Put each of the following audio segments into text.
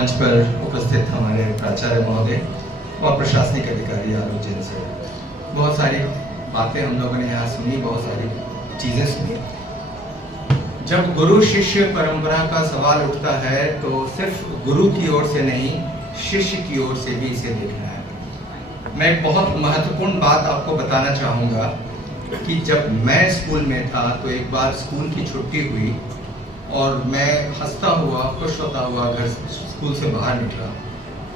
मंच पर उपस्थित हमारे प्राचार्य महोदय और प्रशासनिक अधिकारी आलोक जैन से बहुत सारी बातें हम लोगों ने यहाँ सुनी, बहुत सारी चीज़ें सुनी। जब गुरु शिष्य परंपरा का सवाल उठता है तो सिर्फ गुरु की ओर से नहीं, शिष्य की ओर से भी इसे देखना है। मैं एक बहुत महत्वपूर्ण बात आपको बताना चाहूँगा कि जब मैं स्कूल में था तो एक बार स्कूल की छुट्टी हुई और मैं हंसता हुआ, खुश होता हुआ घर स्कूल से बाहर निकला।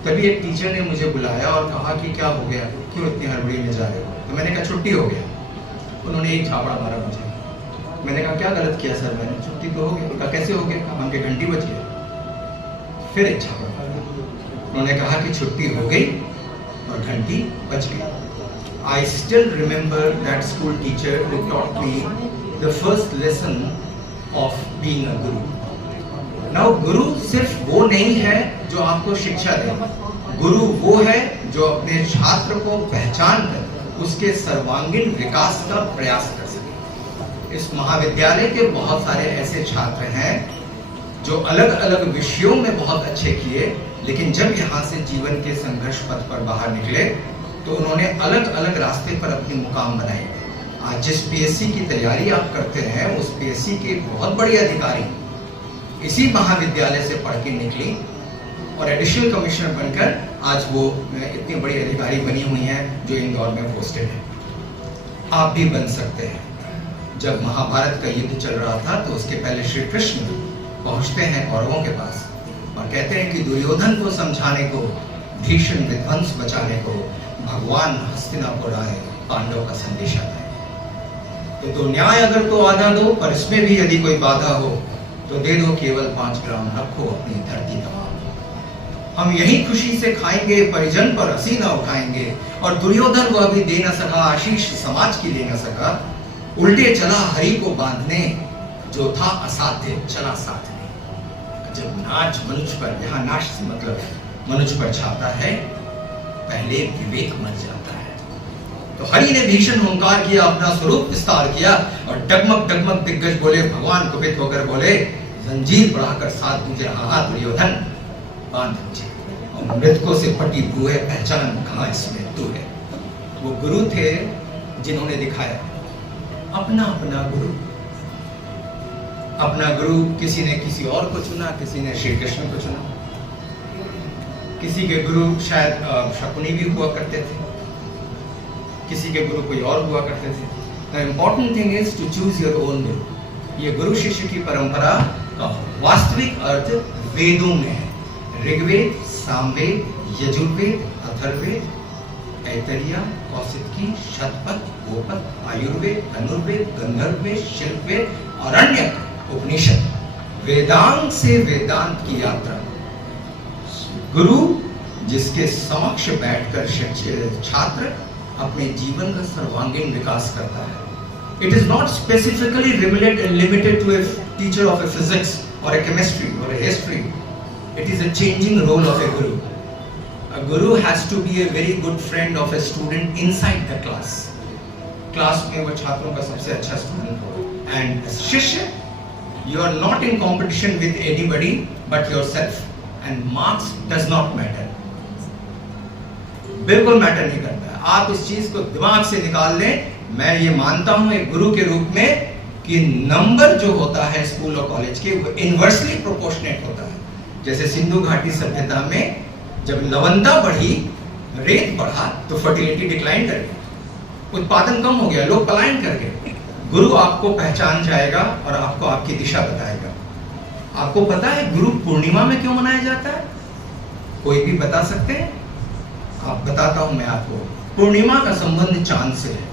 तभी एक टीचर ने मुझे बुलाया और कहा कि क्या हो गया, क्यों इतनी हड़बड़ी में जा रहे हो? तो मैंने कहा छुट्टी हो गया। उन्होंने एक झापड़ा मारा मुझे। मैंने कहा क्या गलत किया सर मैंने? छुट्टी तो हो गई। उनका कैसे हो गया? हम के घंटी बज गई। फिर एक झापड़ा मारा। उन्होंने कहा कि छुट्टी हो गई और घंटी बज गई। I still remember that school teacher who taught me the first lesson of being a guru. Now गुरु सिर्फ वो नहीं है जो आपको शिक्षा दे, गुरु वो है जो अपने छात्र को पहचान कर उसके सर्वांगीण विकास का प्रयास कर सके। इस महाविद्यालय के बहुत सारे ऐसे छात्र हैं जो अलग अलग विषयों में बहुत अच्छे किए, लेकिन जब यहाँ से जीवन के संघर्ष पथ पर बाहर निकले तो उन्होंने अलग अलग रास्ते पर अपनी मुकाम बनाई। आज जिस पीएससी की तैयारी आप करते हैं उस पीएससी के बहुत बड़ी अधिकारी इसी महाविद्यालय से पढ़ के निकली और एडिशनल कमिश्नर बनकर आज वो इतनी बड़ी अधिकारी बनी हुई हैं जो इंदौर में पोस्टेड है। आप भी बन सकते हैं। जब महाभारत का युद्ध चल रहा था तो उसके पहले श्री कृष्ण पहुंचते हैं कौरवों के पास और कहते हैं कि दुर्योधन को समझाने को, भीषण विध्वंस बचाने को भगवान हस्तिनापुर आए, पांडव का संदेशा लाए। तो न्याय अगर तो आधा दो, पर इसमें भी यदि कोई बाधा हो तो दे दो केवल 5 ग्राम, रखो अपनी धरती तमाम। हम यही खुशी से खाएंगे, परिजन पर हंसी न उठाएंगे। और दुर्योधन वह भी दे न सका, आशीष समाज की ले न सका। उल्टे चला हरि को बांधने, जो था असाध्य चला साधने। जब नाच मनुष्य पर, यहाँ नाच मतलब मनुष्य पर छाता है, पहले विवेक मर जाता है। तो हरि ने भीषण हुंकार किया, अपना स्वरूप विस्तार किया और डगमग डगमग दिग्गज बोले, भगवान कुपित होकर बोले, जंजीर बढ़ाकर साथ मुझे रहा दुर्योधन, बांध मुझे और मृतकों से पटी हुए पहचान कहाँ इसमें तू है। वो गुरु थे जिन्होंने दिखाया अपना अपना गुरु। अपना गुरु किसी ने किसी और को चुना, किसी ने श्री कृष्ण को चुना, किसी के गुरु शायद शकुनी भी हुआ करते थे, किसी के गुरु कोई और हुआ करते थे। The important thing is to choose your own guru। ये गुरु शिष्य की परंपरा का वास्तविक अर्थ वेदों में है। ऋग्वेद, सामवेद, यजुर्वेद, अथर्ववेद, ऐतरेय, कौशिकी, शतपथ, गोपथ, आयुर्वेद, धनुर्वेद, गंधर्ववेद, शिल्पवेद और अन्य उपनिषद। वेदांग से वेदांत की यात्रा। गुरु जिसके समक्ष बैठकर छात्र अपने जीवन का सर्वांगीण विकास करता है। It is not specifically limited to a teacher of a physics or a chemistry or a history. It is a changing role of a guru. A guru has to be a very good friend of a student inside the class. Class में वो छात्रों का सबसे अच्छा student हो। And as शिष्य, you are not in competition with anybody but yourself. And marks does not matter. बिल्कुल matter नहीं करता है। आप इस चीज को दिमाग से निकाल लें। मैं ये मानता हूं एक गुरु के रूप में कि नंबर जो होता है स्कूल और कॉलेज के वो इनवर्सली प्रोपोर्शनेट होता है। जैसे सिंधु घाटी सभ्यता में जब लवणता बढ़ी, रेत बढ़ा तो फर्टिलिटी डिक्लाइन कर गई, उत्पादन कम हो गया, लोग पलायन कर गए। गुरु आपको पहचान जाएगा और आपको आपकी दिशा बताएगा। आपको पता है गुरु पूर्णिमा में क्यों मनाया जाता है? कोई भी बता सकते हैं? आप बताता हूं मैं आपको। पूर्णिमा का संबंध चांद से है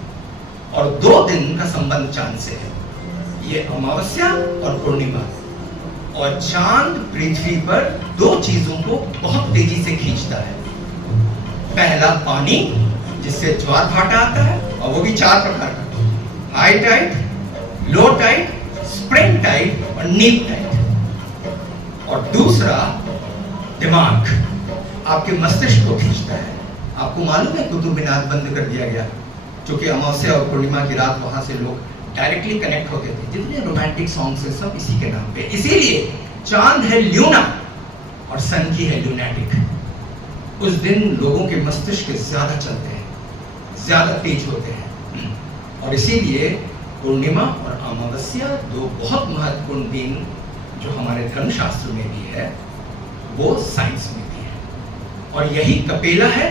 और 2 दिन का संबंध चांद से है। ये अमावस्या और पूर्णिमा। और चांद पृथ्वी पर 2 चीजों को बहुत तेजी से खींचता है। पहला पानी, जिससे ज्वार भाटा आता है, और वो भी 4 प्रकार का, high tide, low tide, spring tide और नीप टाइड। और दूसरा दिमाग, आपके मस्तिष्क को खींचता है। आपको मालूम है कुतुब मीनार बंद कर दिया गया क्योंकि अमावस्या और पूर्णिमा की रात वहां से लोग डायरेक्टली कनेक्ट होते थे। जितने रोमांटिक सॉन्ग्स है सब इसी के नाम पे। इसीलिए चांद है ल्यूना और सन की है ल्यूनेटिक। उस दिन लोगों के मस्तिष्क ज्यादा चलते हैं, ज्यादा तेज होते हैं, और इसीलिए पूर्णिमा और अमावस्या दो बहुत महत्वपूर्ण दिन जो हमारे धर्मशास्त्र में भी है, वो साइंस में भी है। और यही कपेला है,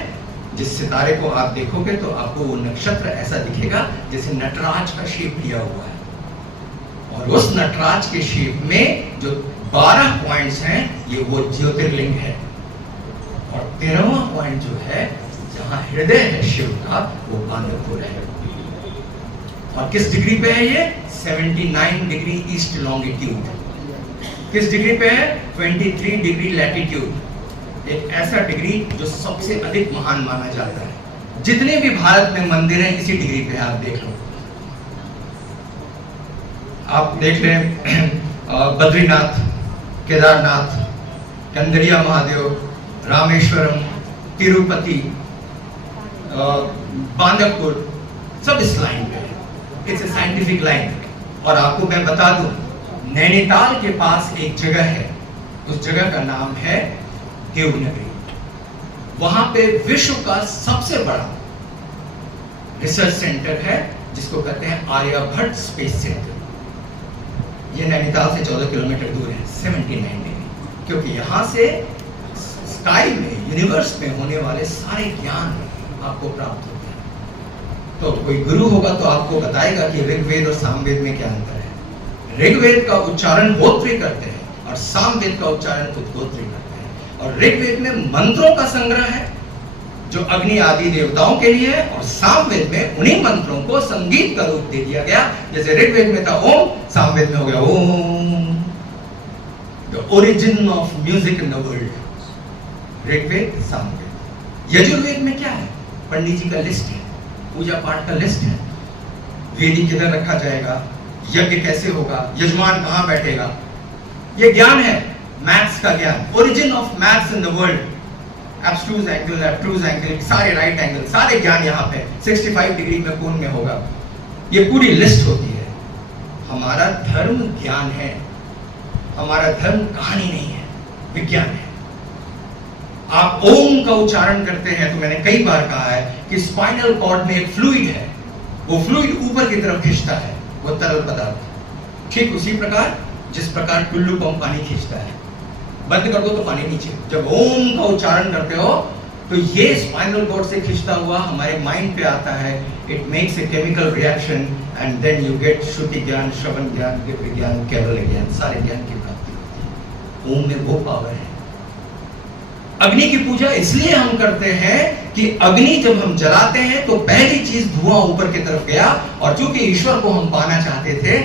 जिस सितारे को आप देखोगे तो आपको वो नक्षत्र ऐसा दिखेगा जैसे नटराज का शेप लिया हुआ है, और उस नटराज के शेप में जो 12 पॉइंट्स हैं, ये वो ज्योतिर्लिंग है। और 13वां पॉइंट जो है, जहां हृदय है शिव का, वो बांधवपुर है। और किस डिग्री पे है ये? 79 डिग्री ईस्ट लॉन्गिट्यूड। किस डिग्री पे है? 23 डिग्री लैटिट्यूड। एक ऐसा डिग्री जो सबसे अधिक महान माना जाता है। जितने भी भारत में मंदिर हैं, इसी डिग्री पे आप देख लो। आप देख लें बद्रीनाथ, केदारनाथ, कंदरिया महादेव, रामेश्वरम, तिरुपति, बांधवपुर, सब इस लाइन पे है। It's a scientific line. और आपको मैं बता दूं, नैनीताल के पास एक जगह है, उस जगह का नाम है देवनगरी। वहां पे विश्व का सबसे बड़ा रिसर्च सेंटर है, जिसको कहते हैं आर्यभट्ट स्पेस सेंटर। ये नैनीताल से 14 किलोमीटर दूर है, 79 डिग्री। क्योंकि यहां से स्काई में, यूनिवर्स में होने वाले सारे ज्ञान आपको प्राप्त होते हैं। तो कोई गुरु होगा तो आपको बताएगा कि ऋग्वेद और सामवेद में क्या अंतर है। ऋग्वेद का उच्चारण होत्री करते हैं और सामवेद का उच्चारण उद्गोत्री करते हैं। और ऋग्वेद में मंत्रों का संग्रह है जो अग्नि आदि देवताओं के लिए है, और सामवेद में उन्हीं मंत्रों को संगीत का रूप दे दिया गया। जैसे ऋग्वेद में था ओम, सामवेद में हो गया Om, the origin of music in the world. Rigveda, Samaveda. Yajurveda में क्या है? पंडित जी का लिस्ट है, पूजा पाठ का लिस्ट है, वेदी किधर रखा जाएगा, यज्ञ कैसे होगा, यजमान कहां बैठेगा, ये ज्ञान है। मैथ्स का ज्ञान, origin of maths in the world, obtuse angle, obtuse angle, सारे राइट एंगल, सारे ज्ञान यहाँ पे 65 डिग्री में कोण में होगा। ये पूरी लिस्ट होती है। हमारा धर्म ज्ञान है, हमारा धर्म कहानी नहीं है, विज्ञान है। आप ओम का उच्चारण करते हैं तो मैंने कई बार कहा है कि स्पाइनल कॉर्ड में एक फ्लूइड है, वो फ्लूइड ऊपर की तरफ खींचता है, वो तरल पदार्थ। ठीक उसी प्रकार जिस प्रकार टुल्लू पंप पानी खींचता है, बंद कर दो तो पानी नीचे। जब ओम का उच्चारण करते हो तो ये स्पाइनल कॉर्ड से खींचता हुआ हमारे माइंड पे आता है। It makes a chemical reaction and then you get श्रुति ज्ञान, श्रवण ज्ञान, दिव्य ज्ञान, केवल ज्ञान, सारे ज्ञान की प्राप्ति होती है। ओम में वो पावर है। अग्नि की पूजा इसलिए हम करते हैं कि अग्नि जब हम जलाते हैं तो पहली चीज धुआं ऊपर की तरफ गया, और चूंकि ईश्वर को हम पाना चाहते थे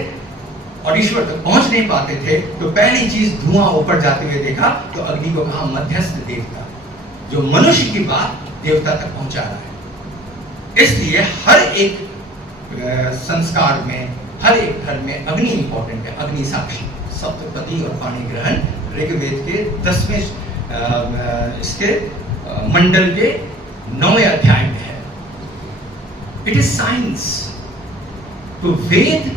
और ईश्वर तक पहुंच नहीं पाते थे, तो पहली चीज धुआं ऊपर जाते हुए देखा तो अग्नि को कहा मध्यस्थ देवता, जो मनुष्य की बात देवता तक पहुंचा रहा है। इसलिए हर एक संस्कार में, हर एक घर में अग्नि इंपॉर्टेंट है। अग्नि साक्षी, सप्तपदी और पाणी ग्रहण ऋग्वेद के 10वें इसके मंडल के 9वें अध्याय में है। It is science. तो वेद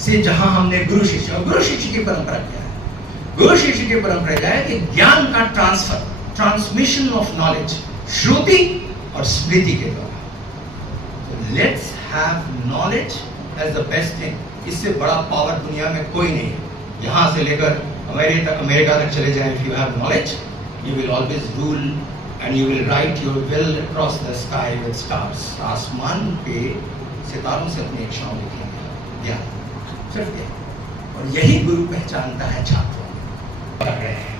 से जहां हमने गुरु शिष्य, और गुरु शिष्य की परंपरा क्या है? गुरु शिष्य की परंपरा क्या है कि ज्ञान का ट्रांसफर, ट्रांसमिशन ऑफ नॉलेज श्रुति और स्मृति के द्वारा। Let's have knowledge as the best thing. इससे बड़ा पावर दुनिया में कोई नहीं है। यहां से लेकर अमेरिका तक चले जाए, if you have knowledge you will always rule and you will write your will across the sky with stars. आसमान पे सितारों से अपनी इच्छाओं लिखेंगे। ज्ञान, सिर्फ ज्ञान। और यही गुरु पहचानता है छात्रों में। कर रहे हैं।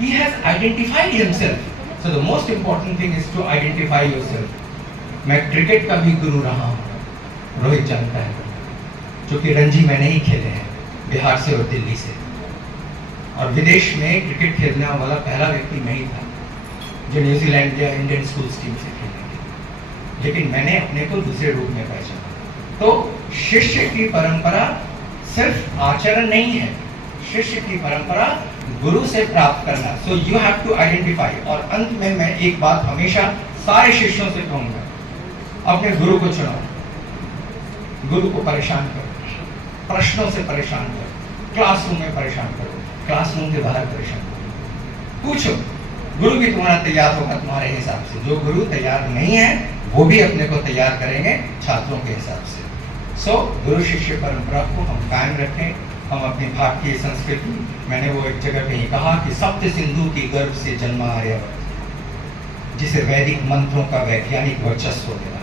He has identified himself. So the most important thing is to identify yourself. मैं क्रिकेट का भी गुरु रहा हूँ, रोहित जानता है, जो कि रणजी मैंने ही खेले हैं, बिहार से और दिल्ली से। और विदेश में क्रिकेट खेलने वाला पहला व्यक्ति मैं ही था जो न्यूजीलैंड या इंडियन स्कूल्स टीम से खेले। लेकिन मैंने अपने को दूसरे रूप में पहचाना। तो शिष्य की परंपरा सिर्फ आचरण नहीं है, शिष्य की परंपरा गुरु से प्राप्त करना। So you have to identify. और अंत में मैं एक बात हमेशा सारे शिष्यों से कहूंगा, अपने गुरु को चुनो, गुरु को परेशान करो, प्रश्नों से परेशान करो, क्लासरूम में परेशान करो, क्लासरूम के बाहर परेशान करो। पूछो, गुरु भी तुम्हारा तैयार होगा तुम्हारे हिसाब से। जो गुरु तैयार नहीं है वो भी अपने को तैयार करेंगे छात्रों के हिसाब से। सो गुरु शिष्य परंपरा को हम कायम रखें। हम अपनी भारतीय संस्कृति, मैंने वो एक जगह कहीं कहा कि सप्त सिंधु की गर्भ से जन्मा आर्यवर्त, जिसे वैदिक मंत्रों का वैज्ञानिक वर्चस्व मिला,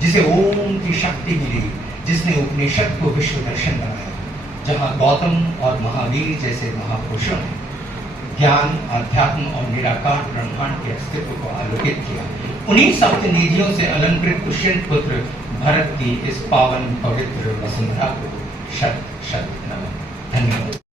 जिसे ओम की शक्ति मिली, जिसने उपनिषद को विश्व दर्शन बनाया, जहाँ गौतम और महावीर जैसे महापुरुषों ने ज्ञान, अध्यात्म और निराकार ब्रह्मांड के अस्तित्व को आलोकित किया। उन्हीं सप्त निधियों से अलंकृत पुष्यंत पुत्र भरत की इस पावन पवित्र वसुंधरा को शत शत नमन। धन्यवाद।